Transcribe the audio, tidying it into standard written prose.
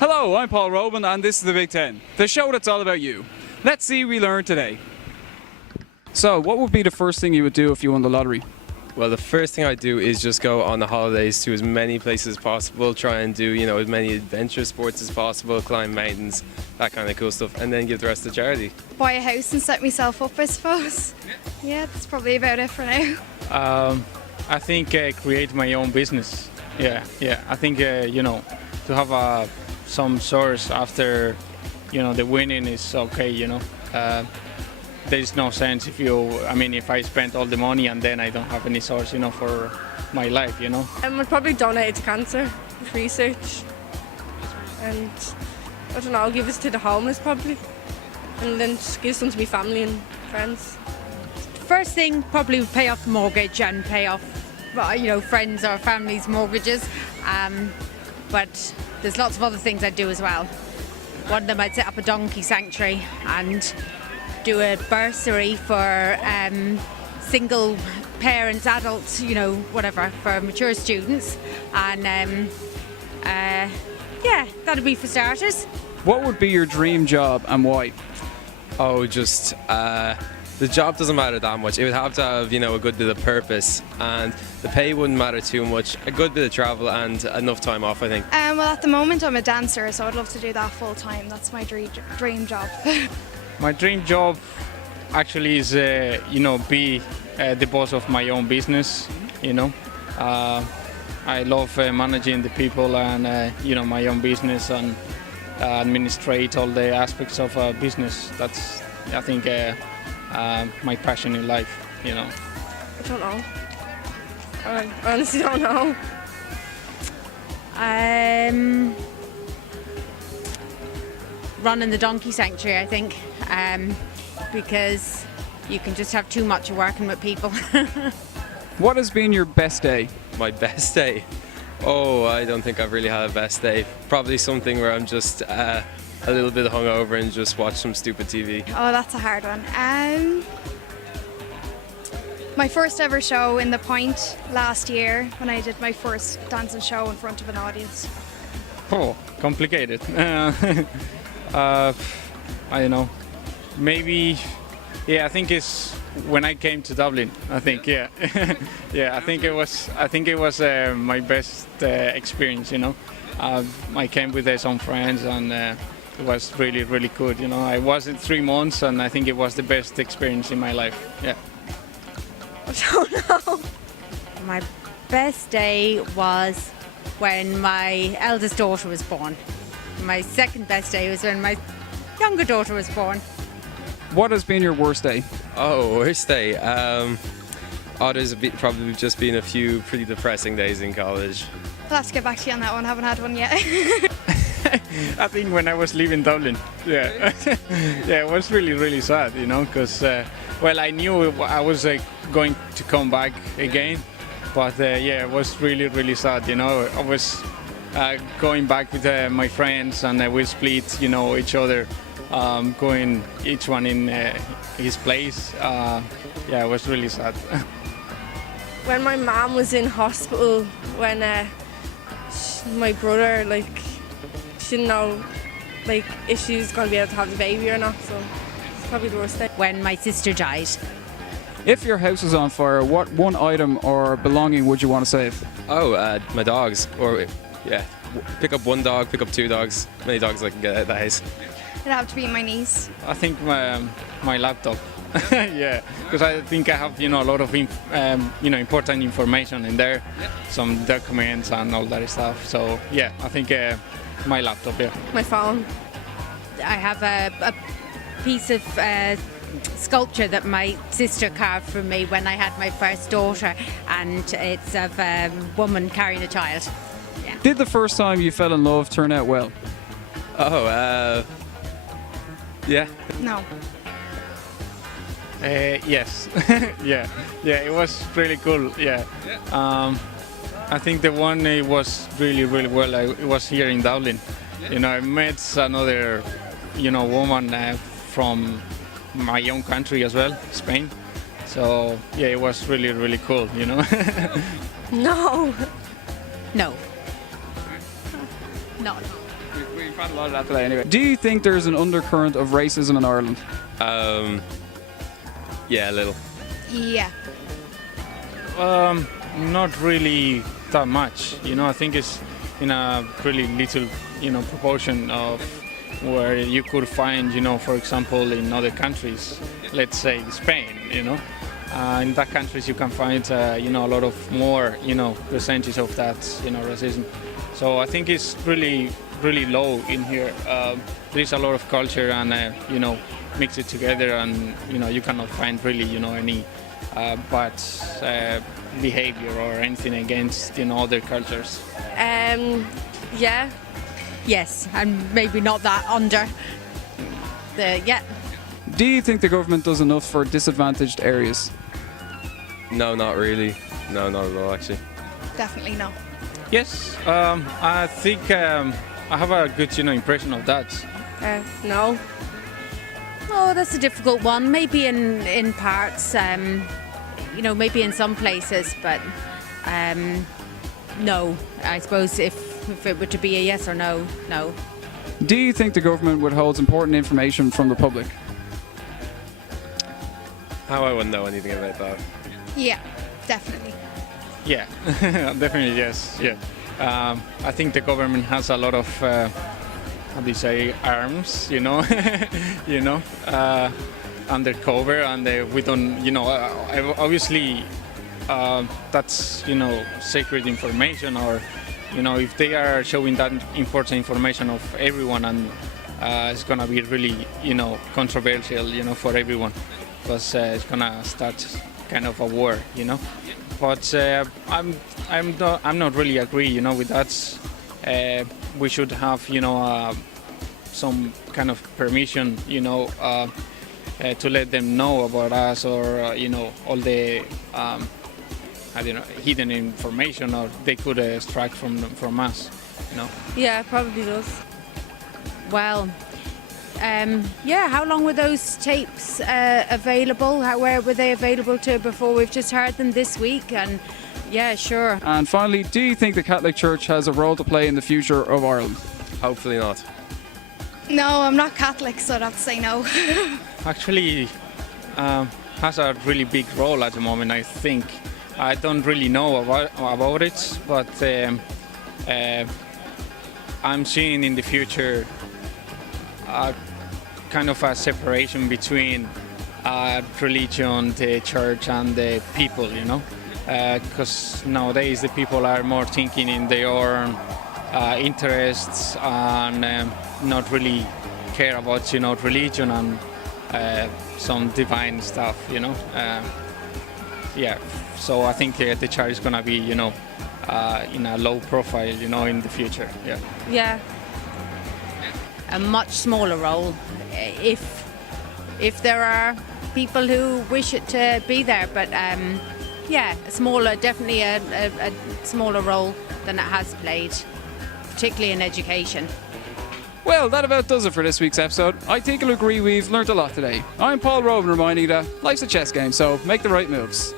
Hello, I'm Paul Robin and this is the Big Ten, the show that's all about you. Let's see what we learned today. So, what would be the first thing you would do if you won the lottery? Well, the first thing I'd do is just go on the holidays to as many places as possible, try and do, as many adventure sports as possible, climb mountains, that kind of cool stuff, and then give the rest to charity. Buy a house and set myself up, I suppose. Yeah, that's probably about it for now. I think create my own business. Yeah. I think, to have some source after, the winning is okay, There's no sense if I spend all the money and then I don't have any source, for my life, I'd probably donate it to cancer research, and I don't know, give it to the homeless probably, and then just give some to my family and friends. First thing, probably would pay off the mortgage and pay off, friends or family's mortgages. But there's lots of other things I'd do as well. One of them, I'd set up a donkey sanctuary and do a bursary for single parents, adults, whatever, for mature students. And that'd be for starters. What would be your dream job and why? Oh, just the job doesn't matter that much. It would have to have, a good bit of purpose, and the pay wouldn't matter too much. A good bit of travel and enough time off, I think. Well, at the moment I'm a dancer, so I'd love to do that full time. That's my dream job. My dream job actually is, be the boss of my own business, I love managing the people and, my own business and administrate all the aspects of a business. That's, I think, my passion in life, I don't know. I honestly don't know. Running the donkey sanctuary, I think, because you can just have too much working with people. What has been your best day? My best day? Oh, I don't think I've really had a best day. Probably something where I'm just a little bit hungover and just watch some stupid TV. Oh, that's a hard one. My first ever show in the Point last year when I did my first dancing show in front of an audience. Oh, complicated. I don't know. Maybe, I think it's when I came to Dublin. I think, yeah. I think it was my best experience. I came with some friends and it was really, really good. I was in 3 months and I think it was the best experience in my life. Yeah. I don't know. My best day was when my eldest daughter was born. My second best day was when my younger daughter was born. What has been your worst day? Oh, worst day? There's probably just been a few pretty depressing days in college. I'll have to get back to you on that one. I haven't had one yet. I think when I was leaving Dublin, yeah, it was really, really sad, because, I knew I was going to come back again, but it was really, really sad, I was going back with my friends and we split, each other, going each one in his place. It was really sad. When my mom was in hospital, when my brother, she didn't know, if she was going to be able to have the baby or not, so it's probably the worst day. When my sister died. If your house is on fire, what one item or belonging would you want to save? Oh, my dogs. Or, pick up one dog, pick up 2 dogs. As many dogs as I can get out of the house. It'd have to be my niece. I think my laptop. Yeah, because I think I have, a lot of, important information in there, some documents and all that stuff. So, I think my laptop, My phone. I have a piece of sculpture that my sister carved for me when I had my first daughter, and it's of a woman carrying a child. Yeah. Did the first time you fell in love turn out well? Oh, yeah. No. Yes. yeah, it was really cool. Yeah. I think the one it was really, really well. It was here in Dublin. I met another, woman from my own country as well, Spain. So it was really, really cool. No. No. No. We've had a lot of that today anyway. Do you think there's an undercurrent of racism in Ireland? Yeah, a little. Yeah. Not really that much. I think it's in a really little, proportion of where you could find, for example, in other countries, let's say Spain, in that countries you can find, a lot of more, percentage of that, racism. So I think it's really, really low in here. There's a lot of culture and, mix it together, and, you cannot find really, any bad behavior or anything against, other cultures. Yeah. Yes, and maybe not that under the Do you think the government does enough for disadvantaged areas? No, not really. No, not at all, actually. Definitely no. Yes, I think I have a good, impression of that. No. Oh, that's a difficult one. Maybe in parts, maybe in some places, but no. I suppose if it were to be a yes or no, no. Do you think the government withholds important information from the public? How I wouldn't know anything about that. Yeah, definitely. Yeah, definitely yes. Yeah, I think the government has a lot of, how do you say, arms, undercover, and we don't, obviously that's, secret information, or, if they are showing that important information of everyone, and it's gonna be really, controversial, for everyone, because it's gonna start kind of a war, But I'm not really agree, with that. We should have, some kind of permission, to let them know about us, or all the hidden information, or they could extract from us. Yeah, probably does. Well, how long were those tapes available? Where were they available to before? We've just heard them this week, and yeah, sure. And finally, do you think the Catholic Church has a role to play in the future of Ireland? Hopefully not. No, I'm not Catholic, so I'd have to say no. Actually, has a really big role at the moment, I think. I don't really know about it, but I'm seeing in the future kind of a separation between religion, the church, and the people, because nowadays the people are more thinking in their own interests, and not really care about, religion and some divine stuff, yeah. So I think the church is gonna be, in a low profile, in the future. Yeah. Yeah. A much smaller role, if there are people who wish it to be there, but definitely a smaller role than it has played, particularly in education. Well, that about does it for this week's episode. I think you'll agree we've learnt a lot today. I'm Paul Rowan, reminding you that life's a chess game, so make the right moves.